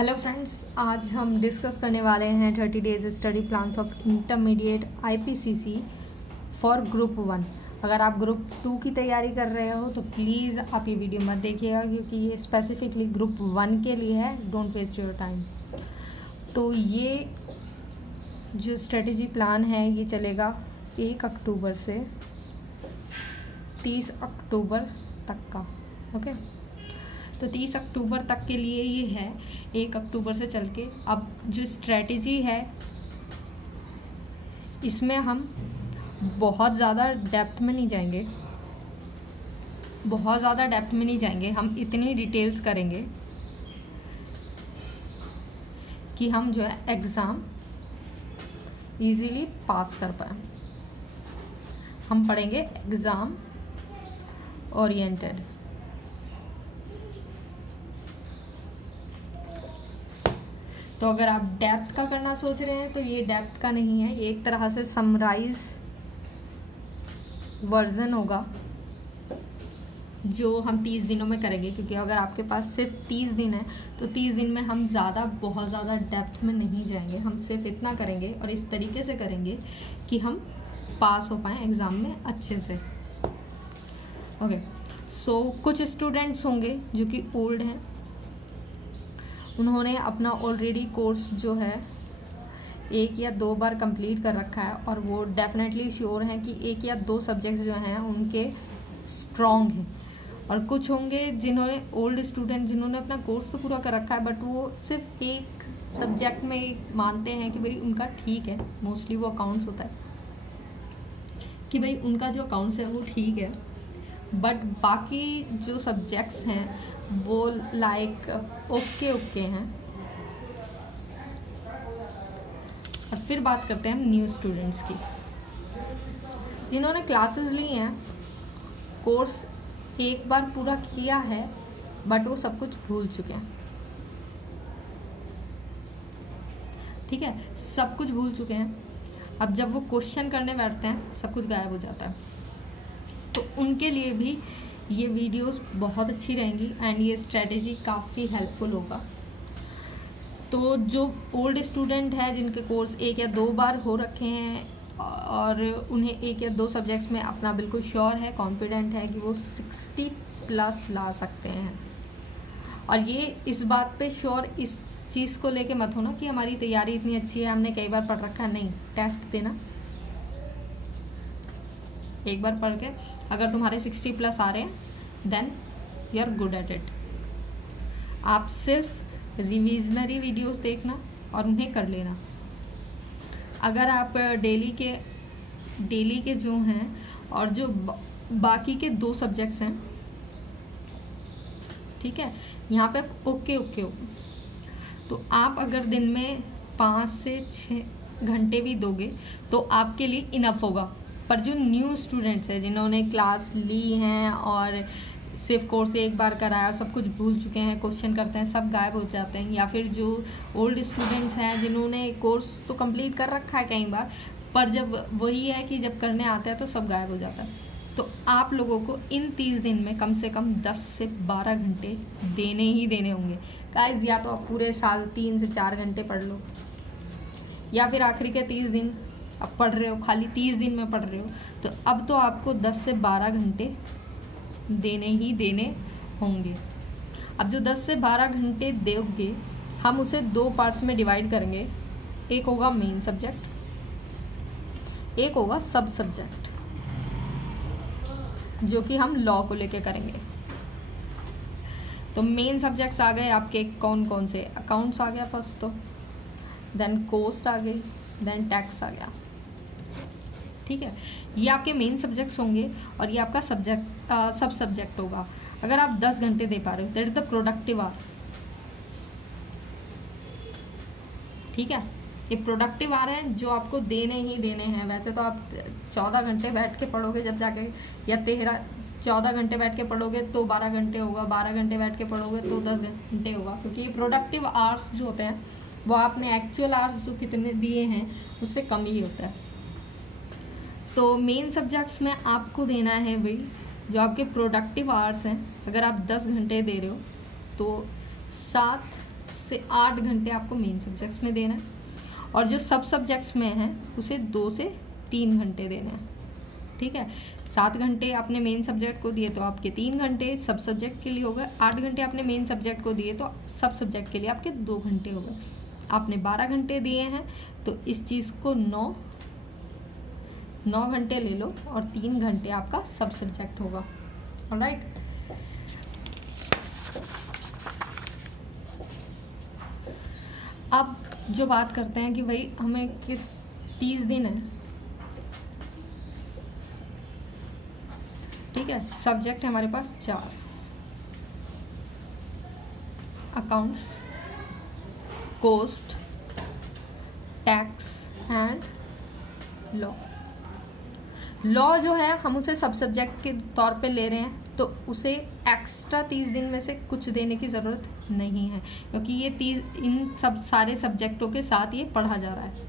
Hello friends, आज हम discuss करने वाले हैं 30 days study plans of intermediate IPCC for group 1। अगर आप ग्रुप 2 की तैयारी कर रहे हो तो प्लीज़ आप ये वीडियो मत देखिएगा, क्योंकि ये स्पेसिफिकली ग्रुप 1 के लिए है। Don't waste your time. तो ये जो स्ट्रेटजी प्लान है ये चलेगा 1 अक्टूबर से 30 अक्टूबर तक का। ओके, तो 30 अक्टूबर तक के लिए ये है। 1 अक्टूबर से चल के अब जो स्ट्रेटजी है इसमें हम बहुत ज़्यादा डेप्थ में नहीं जाएंगे, हम इतनी डिटेल्स करेंगे कि हम जो है एग्ज़ाम इजीली पास कर पाए। हम पढ़ेंगे एग्ज़ाम ओरिएंटेड। तो अगर आप डेप्थ का करना सोच रहे हैं तो ये डेप्थ का नहीं है, ये एक तरह से समराइज वर्जन होगा जो हम 30 दिनों में करेंगे। क्योंकि अगर आपके पास सिर्फ 30 दिन है तो 30 दिन में हम बहुत ज़्यादा डेप्थ में नहीं जाएंगे। हम सिर्फ इतना करेंगे और इस तरीके से करेंगे कि हम पास हो पाएँ एग्ज़ाम में अच्छे से। ओके, सो कुछ स्टूडेंट्स होंगे जो कि ओल्ड हैं, उन्होंने अपना ऑलरेडी कोर्स जो है 1 या 2 बार कंप्लीट कर रखा है और वो डेफिनेटली श्योर हैं कि 1 या 2 सब्जेक्ट्स जो हैं उनके स्ट्रॉन्ग हैं। और कुछ होंगे जिन्होंने ओल्ड स्टूडेंट जिन्होंने अपना कोर्स तो पूरा कर रखा है, बट वो सिर्फ एक सब्जेक्ट में मानते हैं कि भाई उनका ठीक है। मोस्टली वो अकाउंट्स होता है कि भाई उनका जो अकाउंट्स है वो ठीक है, बट बाकी जो सब्जेक्ट्स हैं वो लाइक ओके हैं। और फिर बात करते हैं हम न्यू स्टूडेंट्स की, जिन्होंने क्लासेस ली हैं, कोर्स एक बार पूरा किया है बट वो सब कुछ भूल चुके हैं। ठीक है, सब कुछ भूल चुके हैं। अब जब वो क्वेश्चन करने बैठते हैं सब कुछ गायब हो जाता है। तो उनके लिए भी ये वीडियोस बहुत अच्छी रहेंगी एंड ये स्ट्रेटेजी काफ़ी हेल्पफुल होगा। तो जो ओल्ड स्टूडेंट है जिनके कोर्स 1 या 2 बार हो रखे हैं और उन्हें 1 या 2 सब्जेक्ट्स में अपना बिल्कुल श्योर है, कॉन्फिडेंट है कि वो 60+ ला सकते हैं। और ये इस बात पे श्योर इस चीज़ को लेके मत होना कि हमारी तैयारी इतनी अच्छी है, हमने कई बार पढ़ रखा है। नहीं, टेस्ट देना, एक बार पढ़ के अगर तुम्हारे 60+ आ रहे हैं then you are good at it. आप सिर्फ रिविजनरी वीडियोस देखना और उन्हें कर लेना। अगर आप डेली के जो हैं और जो बाकी के 2 सब्जेक्ट्स हैं, ठीक है, यहाँ पे ओके हो, तो आप अगर दिन में 5 से 6 घंटे भी दोगे तो आपके लिए इनफ होगा। पर जो न्यू स्टूडेंट्स हैं जिन्होंने क्लास ली हैं और सिर्फ कोर्स 1 बार कराया और सब कुछ भूल चुके हैं, क्वेश्चन करते हैं सब गायब हो जाते हैं, या फिर जो ओल्ड स्टूडेंट्स हैं जिन्होंने कोर्स तो कंप्लीट कर रखा है कई बार, पर जब वही है कि जब करने आता है तो सब गायब हो जाता है। तो आप लोगों को इन 30 दिन में कम से कम 10 से 12 घंटे देने ही देने होंगे गाइस। या तो आप पूरे साल 3 से 4 घंटे पढ़ लो, या फिर आखिरी के 30 दिन अब पढ़ रहे हो, खाली 30 दिन में पढ़ रहे हो, तो अब तो आपको 10 से 12 घंटे देने ही देने होंगे। अब जो 10 से 12 घंटे दोगे हम उसे 2 पार्ट्स में डिवाइड करेंगे। एक होगा मेन सब्जेक्ट, एक होगा सब सब्जेक्ट, जो कि हम लॉ को लेके करेंगे। तो मेन सब्जेक्ट्स आ गए आपके कौन कौन से? अकाउंट्स आ गया फर्स्ट, तो देन कोस्ट आ गई, देन टैक्स आ गया। ठीक है, ये आपके मेन सब्जेक्ट्स होंगे और ये आपका सब सब्जेक्ट होगा। अगर आप 10 घंटे दे पा रहे हो that is the productive hour. ठीक है, ये प्रोडक्टिव आवर है जो आपको देने ही देने हैं। वैसे तो आप 14 घंटे बैठ के पढ़ोगे जब जाके, या 14 घंटे बैठ के पढ़ोगे तो 12 घंटे होगा, 12 घंटे बैठ के पढ़ोगे तो 10 घंटे होगा, क्योंकि ये प्रोडक्टिव आवर्स जो होते हैं वो आपने एक्चुअल आवर्स जो कितने दिए हैं उससे कम ही होता है। तो मेन सब्जेक्ट्स में आपको देना है भाई जो आपके प्रोडक्टिव आवर्स हैं। अगर आप 10 घंटे दे रहे हो तो 7 से 8 घंटे आपको मेन सब्जेक्ट्स में देना है, और जो सब सब्जेक्ट्स में है उसे 2 से 3 घंटे देने हैं। ठीक है, 7 घंटे आपने मेन सब्जेक्ट को दिए तो आपके 3 घंटे सब सब्जेक्ट के लिए हो गए। 8 घंटे आपने मेन सब्जेक्ट को दिए तो सब सब्जेक्ट के लिए आपके 2 घंटे हो गए। आपने 12 घंटे दिए हैं तो इस चीज़ को 9 घंटे ले लो, और 3 घंटे आपका सब सब्जेक्ट होगा। ऑलराइट, अब जो बात करते हैं कि भाई हमें किस 30 दिन है, ठीक है। सब्जेक्ट है हमारे पास 4, accounts, cost, tax and law. Law जो है हम उसे सब सब्जेक्ट के तौर पे ले रहे हैं, तो उसे एक्स्ट्रा 30 दिन में से कुछ देने की ज़रूरत नहीं है, क्योंकि ये 30 इन सब सारे सब्जेक्टों के साथ ये पढ़ा जा रहा है।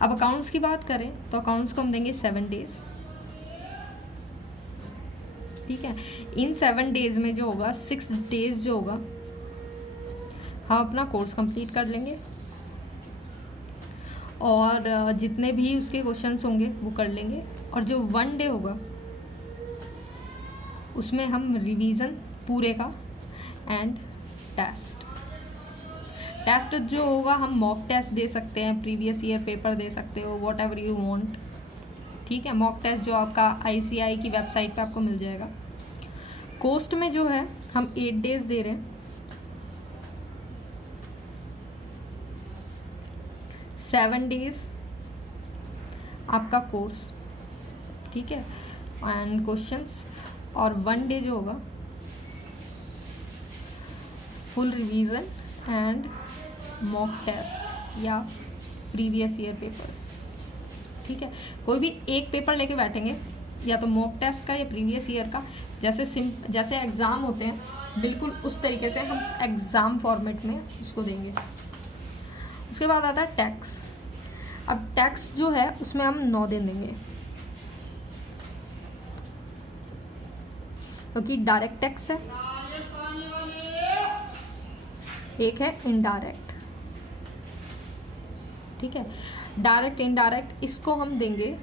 अब अकाउंट्स की बात करें तो अकाउंट्स को हम देंगे 7 डेज। ठीक है, इन 7 डेज में जो होगा 6 डेज जो होगा हम अपना कोर्स कंप्लीट कर लेंगे, और जितने भी उसके क्वेश्चंस होंगे वो कर लेंगे, और जो 1 डे होगा उसमें हम रिवीजन पूरे का एंड टेस्ट जो होगा हम मॉक टेस्ट दे सकते हैं, प्रीवियस ईयर पेपर दे सकते हो, वॉट एवर यू वांट। ठीक है, मॉक टेस्ट जो आपका ICI की वेबसाइट पे आपको मिल जाएगा। कोस्ट में जो है हम 8 डेज दे रहे हैं, 7 डेज आपका कोर्स, ठीक है, एंड क्वेश्चंस, और 1 डे जो होगा full revision and mock test या प्रीवियस ईयर पेपर्स। ठीक है, कोई भी एक पेपर लेके बैठेंगे, या तो मॉक टेस्ट का या प्रीवियस ईयर का, जैसे एग्ज़ाम होते हैं बिल्कुल उस तरीके से हम एग्ज़ाम फॉर्मेट में उसको देंगे। उसके बाद आता है टैक्स। अब टैक्स जो है उसमें हम 9 दिन देंगे, क्योंकि डायरेक्ट टैक्स है, एक है इनडायरेक्ट। ठीक है, डायरेक्ट इनडायरेक्ट इसको हम देंगे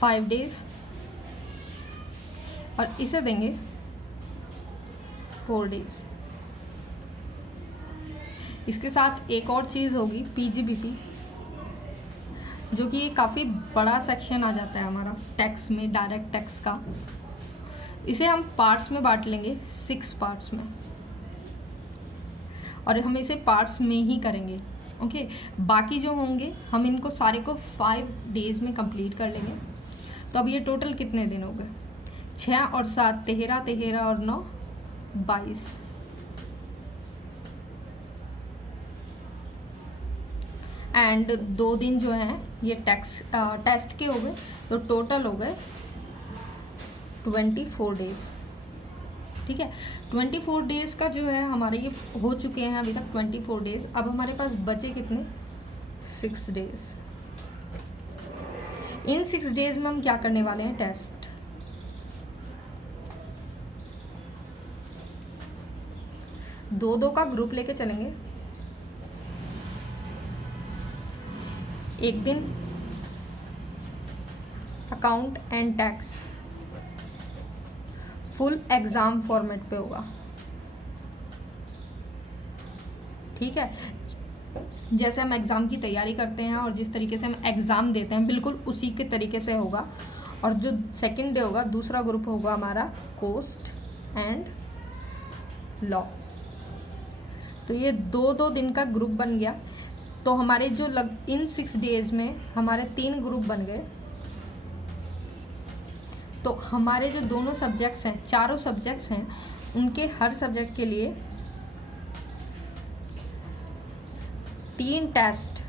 5 डेज, और इसे देंगे 4 डेज। इसके साथ एक और चीज़ होगी PGBP, जो कि काफ़ी बड़ा सेक्शन आ जाता है हमारा टैक्स में, डायरेक्ट टैक्स का। इसे हम पार्ट्स में बांट लेंगे, 6 पार्ट्स में, और हम इसे पार्ट्स में ही करेंगे। ओके, बाकी जो होंगे हम इनको सारे को 5 डेज में कंप्लीट कर लेंगे। तो अब ये टोटल कितने दिन हो गए? 6 और 7 13, 13 और 9 22। एंड 2 दिन जो हैं ये टेस्ट के हो गए, तो टोटल हो गए 24 डेज। ठीक है, 24 डेज का जो है हमारे ये हो चुके हैं अभी तक 24 डेज। अब हमारे पास बचे कितने? 6 डेज। इन 6 डेज में हम क्या करने वाले हैं? टेस्ट। दो का ग्रुप लेके चलेंगे। एक दिन account and tax full exam format पे होगा। ठीक है, जैसे हम एग्ज़ाम की तैयारी करते हैं और जिस तरीके से हम एग्ज़ाम देते हैं बिल्कुल उसी के तरीके से होगा। और जो सेकंड डे होगा, दूसरा ग्रुप होगा हमारा कोस्ट एंड लॉ। तो ये 2 दिन का ग्रुप बन गया। तो हमारे जो इन 6 डेज में हमारे 3 ग्रुप बन गए। तो हमारे जो दोनों सब्जेक्ट्स हैं, चारों सब्जेक्ट्स हैं, उनके हर सब्जेक्ट के लिए 3 टेस्ट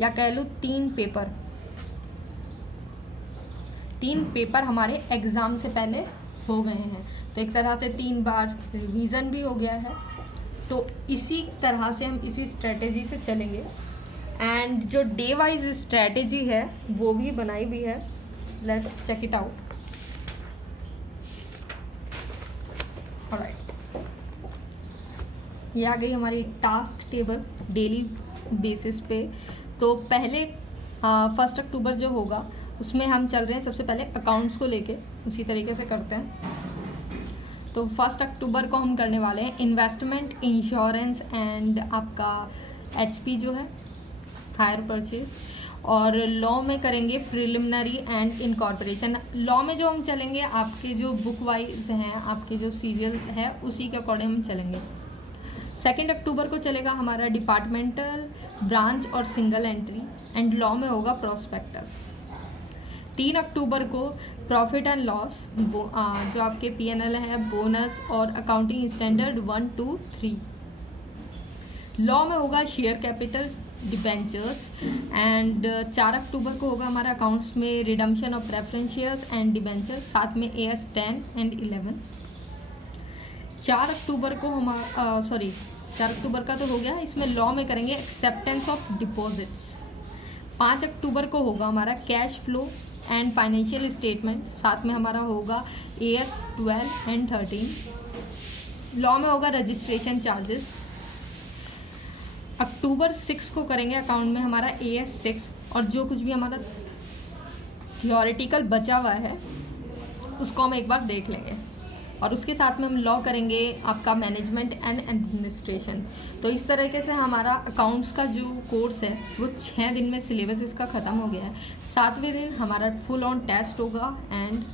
या कह लो 3 पेपर। 3 पेपर हमारे एग्ज़ाम से पहले हो गए हैं। तो एक तरह से 3 बार रिवीजन भी हो गया है। तो इसी तरह से हम इसी स्ट्रेटेजी से चलेंगे। एंड जो डे वाइज स्ट्रेटेजी है वो भी बनाई हुई है। Let's check it out. Alright. ये आ गई हमारी टास्क टेबल डेली बेसिस पे। तो पहले 1 अक्टूबर जो होगा उसमें हम चल रहे हैं सबसे पहले अकाउंट्स को लेके, उसी तरीके से करते हैं। तो 1 अक्टूबर को हम करने वाले हैं इन्वेस्टमेंट, इंश्योरेंस एंड आपका HP जो है हायर परचेज, और लॉ में करेंगे प्रिलिमिनरी एंड इनकॉर्पोरेशन। लॉ में जो हम चलेंगे आपके जो बुक वाइज हैं, आपके जो सीरियल है उसी के अकॉर्डिंग हम चलेंगे। 2 अक्टूबर को चलेगा हमारा डिपार्टमेंटल, ब्रांच और सिंगल एंट्री, एंड लॉ में होगा प्रोस्पेक्टस। 3 अक्टूबर को प्रॉफिट एंड लॉस, जो आपके P&L है, बोनस और अकाउंटिंग स्टैंडर्ड 1, 2, 3। लॉ में होगा शेयर कैपिटल, डिबेंचर्स, एंड 4 अक्टूबर को होगा हमारा अकाउंट्स में redemption of preference shares and debenture, साथ में AS 10 एंड 11। 4 अक्टूबर को 4 अक्टूबर का तो हो गया, इसमें लॉ में करेंगे एक्सेप्टेंस ऑफ डिपॉजिट्स। 5 अक्टूबर को होगा हमारा cash flow and financial statement, साथ में हमारा होगा AS 12 एंड 13। लॉ में होगा रजिस्ट्रेशन चार्जेस। अक्टूबर 6 को करेंगे अकाउंट में हमारा AS 6, और जो कुछ भी हमारा थियोरेटिकल बचा हुआ है उसको हम एक बार देख लेंगे, और उसके साथ में हम लॉ करेंगे आपका मैनेजमेंट एंड एडमिनिस्ट्रेशन। तो इस तरीके से हमारा अकाउंट्स का जो कोर्स है वो 6 दिन में सिलेबस इसका ख़त्म हो गया है। 7वें दिन हमारा फुल ऑन टेस्ट होगा एंड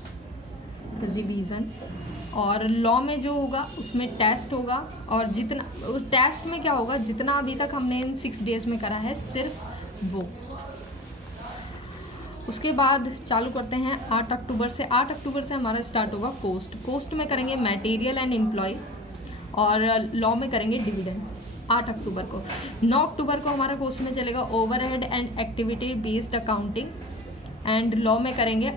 रिवीजन, और लॉ में जो होगा उसमें टेस्ट होगा, और जितना उस टेस्ट में क्या होगा, जितना अभी तक हमने इन 6 डेज में करा है सिर्फ वो। उसके बाद चालू करते हैं 8 अक्टूबर से। 8 अक्टूबर से हमारा स्टार्ट होगा कोस्ट में करेंगे मटेरियल एंड एम्प्लॉय, और लॉ में करेंगे डिविडेंड 8 अक्टूबर को। 9 अक्टूबर को हमारा कोस्ट में चलेगा overhead and activity based accounting, and law में करेंगे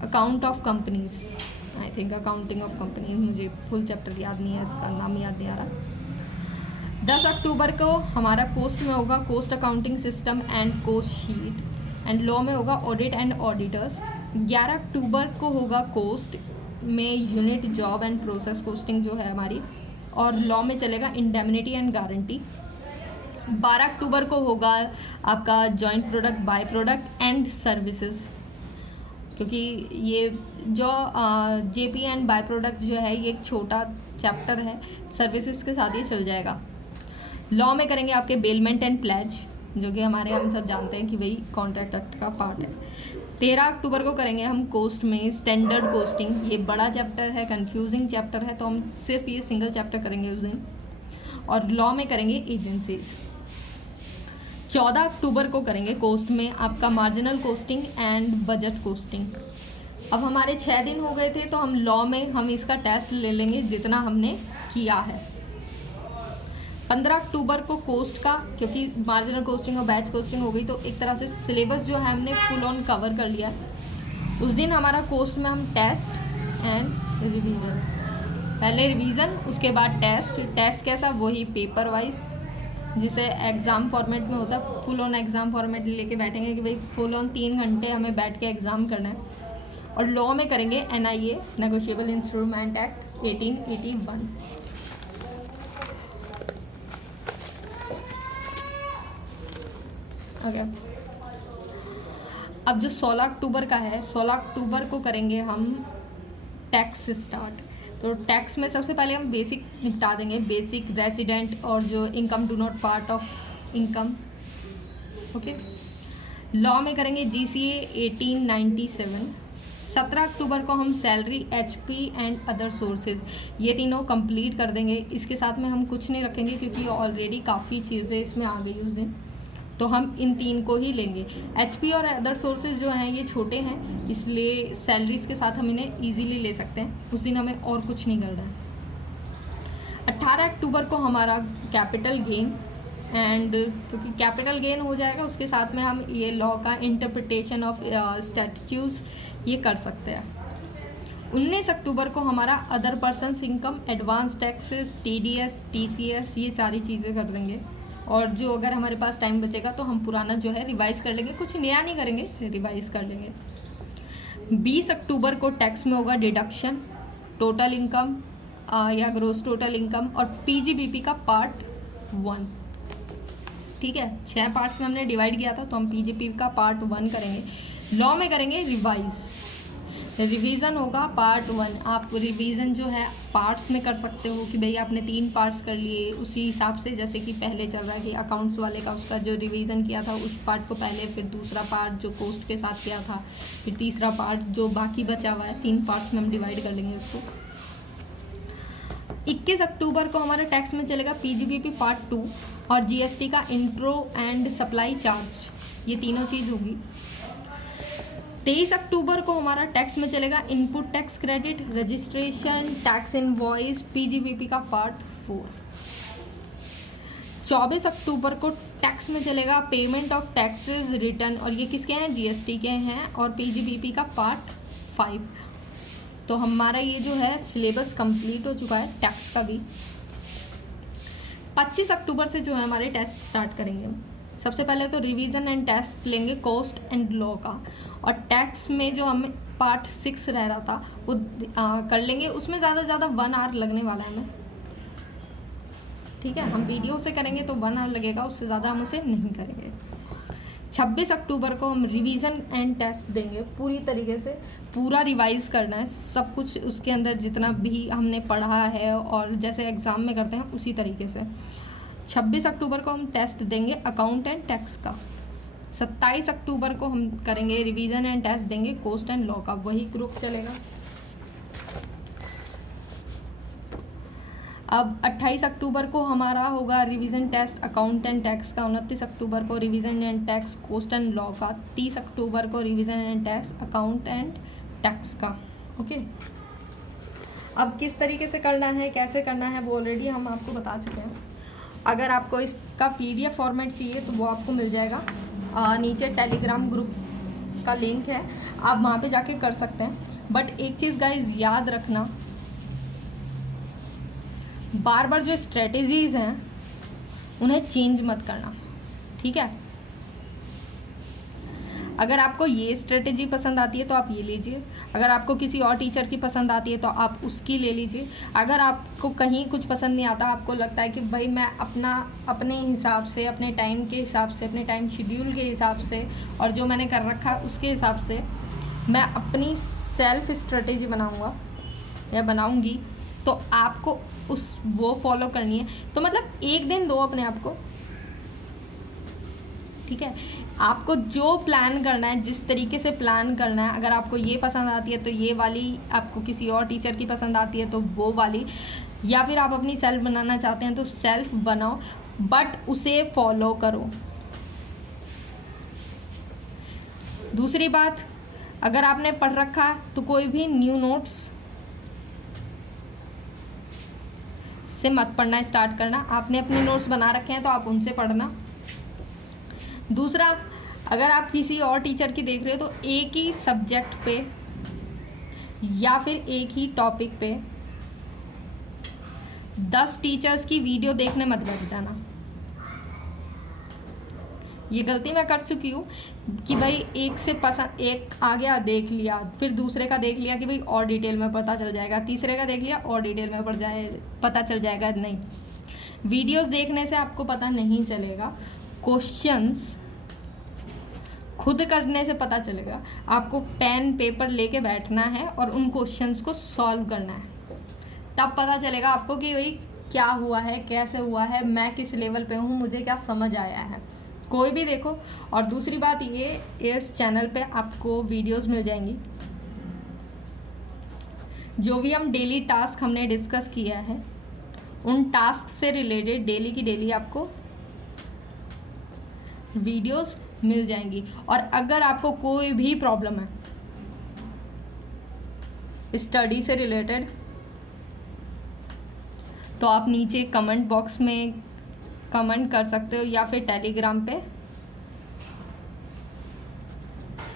account of companies, I think accounting of companies, मुझे फुल चैप्टर याद नहीं है, इसका नाम याद नहीं आ रहा। 10 अक्टूबर को हमारा कोस्ट में होगा cost accounting system and cost sheet, and law में होगा ऑडिट एंड ऑडिटर्स। 11 अक्टूबर को होगा कोस्ट में unit, job and process costing जो है हमारी, और लॉ में चलेगा इंडेमनिटी एंड गारंटी। 12 अक्टूबर को होगा आपका joint product, by product and services, क्योंकि ये जो JP एंड बाय प्रोडक्ट जो है ये एक छोटा चैप्टर है, सर्विसेज के साथ ही चल जाएगा। लॉ में करेंगे आपके बेलमेंट एंड प्लेज, जो कि हमारे हम सब जानते हैं कि भाई कॉन्ट्रैक्ट एक्ट का पार्ट है। 13 अक्टूबर को करेंगे हम कोस्ट में स्टैंडर्ड कोस्टिंग, ये बड़ा चैप्टर है, कंफ्यूजिंग चैप्टर है, तो हम सिर्फ ये सिंगल चैप्टर करेंगे उस दिन। और लॉ में करेंगे एजेंसीज। 14 अक्टूबर को करेंगे कोस्ट में आपका marginal costing and budget costing. अब हमारे 6 दिन हो गए थे, तो हम लॉ में हम इसका टेस्ट ले लेंगे जितना हमने किया है। 15 अक्टूबर को कोस्ट का, क्योंकि मार्जिनल कोस्टिंग और बैच कोस्टिंग हो गई तो एक तरह से सिलेबस जो है हमने फुल ऑन कवर कर लिया। उस दिन हमारा कोस्ट में हम टेस्ट एंड रिवीजन, पहले रिवीजन उसके बाद टेस्ट कैसा, वही पेपर वाइज जिसे एग्ज़ाम फॉर्मेट में होता है, फुल ऑन एग्ज़ाम फॉर्मेट लेके बैठेंगे कि भाई फुल ऑन 3 घंटे हमें बैठ के एग्ज़ाम करना है। और लॉ में करेंगे NIA negotiable instrument act 1881। Okay, अब जो 16 अक्टूबर का है, 16 अक्टूबर को करेंगे हम टैक्स स्टार्ट। तो टैक्स में सबसे पहले हम बेसिक निपटा देंगे, बेसिक, रेजिडेंट और जो income do not part of income. Okay, law में करेंगे GCA 1897। 17 अक्टूबर को हम salary, HP and other sources, ये तीनों कंप्लीट कर देंगे। इसके साथ में हम कुछ नहीं रखेंगे क्योंकि ऑलरेडी काफ़ी चीज़ें इसमें आ गई उस दिन, तो हम इन 3 को ही लेंगे। HP और अदर सोर्सेज जो हैं ये छोटे हैं, इसलिए सैलरीज के साथ हम इन्हें इजीली ले सकते हैं, उस दिन हमें और कुछ नहीं करना है। 18 अक्टूबर को हमारा कैपिटल गेन, एंड क्योंकि कैपिटल गेन हो जाएगा उसके साथ में हम ये लॉ का इंटरप्रिटेशन ऑफ स्टैट्यूट्स ये कर सकते हैं। 19 अक्टूबर को हमारा other persons income, advance taxes, TDS, TCS, ये सारी चीज़ें कर देंगे। और जो अगर हमारे पास टाइम बचेगा तो हम पुराना जो है रिवाइज़ कर लेंगे, कुछ नया नहीं करेंगे, रिवाइज़ कर लेंगे। 20 अक्टूबर को टैक्स में होगा डिडक्शन, टोटल इनकम, या ग्रोस टोटल इनकम और पीजीबीपी का पार्ट 1। ठीक है, 6 पार्ट्स में हमने डिवाइड किया था, तो हम पीजीबीपी का पार्ट 1 करेंगे। लॉ में करेंगे रिवीजन होगा पार्ट 1। आप रिवीजन जो है पार्ट्स में कर सकते हो कि भाई आपने 3 पार्ट्स कर लिए, उसी हिसाब से जैसे कि पहले चल रहा है कि अकाउंट्स वाले का उसका जो रिवीजन किया था उस पार्ट को पहले, फिर दूसरा पार्ट जो कोस्ट के साथ किया था, फिर तीसरा पार्ट जो बाकी बचा हुआ है, 3 पार्ट्स में हम डिवाइड कर लेंगे उसको। 21 अक्टूबर को हमारा टैक्स में चलेगा पीजीबीपी पार्ट 2 और जीएसटी का इंट्रो एंड सप्लाई चार्ज, ये तीनों चीज़ होगी। 23 अक्टूबर को हमारा टैक्स में चलेगा input tax credit, registration, tax invoice, PGBP का पार्ट 4। 24 अक्टूबर को टैक्स में चलेगा पेमेंट ऑफ टैक्सेस रिटर्न, और ये किसके हैं, जीएसटी के हैं, और पीजीबीपी का पार्ट 5। तो हमारा ये जो है सिलेबस कंप्लीट हो चुका है टैक्स का भी। 25 अक्टूबर से जो है हमारे टेस्ट स्टार्ट करेंगे हम। सबसे पहले तो रिवीजन एंड टेस्ट लेंगे कोस्ट एंड लॉ का, और टैक्स में जो हमें पार्ट 6 रह रहा था वो कर लेंगे। उसमें ज़्यादा से ज़्यादा 1 आवर लगने वाला है हमें। ठीक है, हम वीडियो से करेंगे तो 1 आवर लगेगा, उससे ज़्यादा हम उसे नहीं करेंगे। 26 अक्टूबर को हम रिवीजन एंड टेस्ट देंगे, पूरी तरीके से पूरा रिवाइज करना है सब कुछ, उसके अंदर जितना भी हमने पढ़ा है और जैसे एग्ज़ाम में करते हैं उसी तरीके से। 26 अक्टूबर को हम टेस्ट देंगे अकाउंट एंड टैक्स का। 27 अक्टूबर को हम करेंगे रिवीजन एंड टेस्ट देंगे कोस्ट एंड लॉ का, वही ग्रुप चलेगा। अब 28 अक्टूबर को हमारा होगा revision test account and tax का। 29 अक्टूबर को revision and tax cost and law का। 30 अक्टूबर को revision and tax account and tax का। ओके, अब किस तरीके से करना है, कैसे करना है, वो ऑलरेडी हम आपको बता चुके हैं। अगर आपको इसका पीडीएफ फॉर्मेट चाहिए तो वो आपको मिल जाएगा, नीचे टेलीग्राम ग्रुप का लिंक है, आप वहाँ पे जाके कर सकते हैं। बट एक चीज़ गाइज याद रखना, बार बार जो स्ट्रेटेजीज हैं उन्हें चेंज मत करना। ठीक है, अगर आपको ये स्ट्रेटेजी पसंद आती है तो आप ये लीजिए, अगर आपको किसी और टीचर की पसंद आती है तो आप उसकी ले लीजिए। अगर आपको कहीं कुछ पसंद नहीं आता, आपको लगता है कि भाई मैं अपने हिसाब से, अपने टाइम के हिसाब से, अपने टाइम शेड्यूल के हिसाब से और जो मैंने कर रखा है उसके हिसाब से मैं अपनी सेल्फ स्ट्रेटेजी बनाऊंगा या बनाऊंगी, तो आपको वो फॉलो करनी है। तो मतलब एक दिन दो अपने आप को, ठीक है, आपको जो प्लान करना है, जिस तरीके से प्लान करना है, अगर आपको ये पसंद आती है तो ये वाली, आपको किसी और टीचर की पसंद आती है तो वो वाली, या फिर आप अपनी सेल्फ बनाना चाहते हैं तो सेल्फ बनाओ, बट उसे फॉलो करो। दूसरी बात, अगर आपने पढ़ रखा है तो कोई भी न्यू नोट्स से मत पढ़ना स्टार्ट करना। आपने अपने नोट्स बना रखे हैं तो आप उनसे पढ़ना। दूसरा, अगर आप किसी और टीचर की देख रहे हो तो एक ही सब्जेक्ट पे या फिर एक ही टॉपिक पे 10 टीचर्स की वीडियो देखने मत बैठ जाना। ये गलती मैं कर चुकी हूँ कि भाई एक आ गया देख लिया, फिर दूसरे का देख लिया कि भाई और डिटेल में पता चल जाएगा, तीसरे का देख लिया और डिटेल में पता चल जाएगा। नहीं, वीडियोस देखने से आपको पता नहीं चलेगा, क्वेश्चंस खुद करने से पता चलेगा। आपको पेन पेपर लेके बैठना है और उन क्वेश्चंस को सॉल्व करना है, तब पता चलेगा आपको कि भाई क्या हुआ है, कैसे हुआ है, मैं किस लेवल पे हूँ, मुझे क्या समझ आया है। कोई भी देखो। और दूसरी बात ये, इस चैनल पे आपको वीडियोस मिल जाएंगी, जो भी हम डेली टास्क हमने डिस्कस किया है उन टास्क से रिलेटेड डेली की डेली आपको वीडियोस मिल जाएंगी। और अगर आपको कोई भी प्रॉब्लम है स्टडी से रिलेटेड तो आप नीचे कमेंट बॉक्स में कमेंट कर सकते हो या फिर टेलीग्राम पे